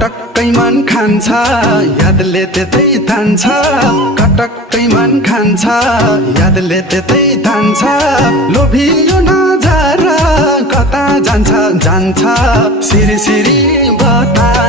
कटक्कै मन खान्छ यादले त्यतै तान्छ कटक्कै मन खान्छ यादले त्यतै तान्छ लोभियो नजर कता जान्छ जान्छ सिरी सिरी बता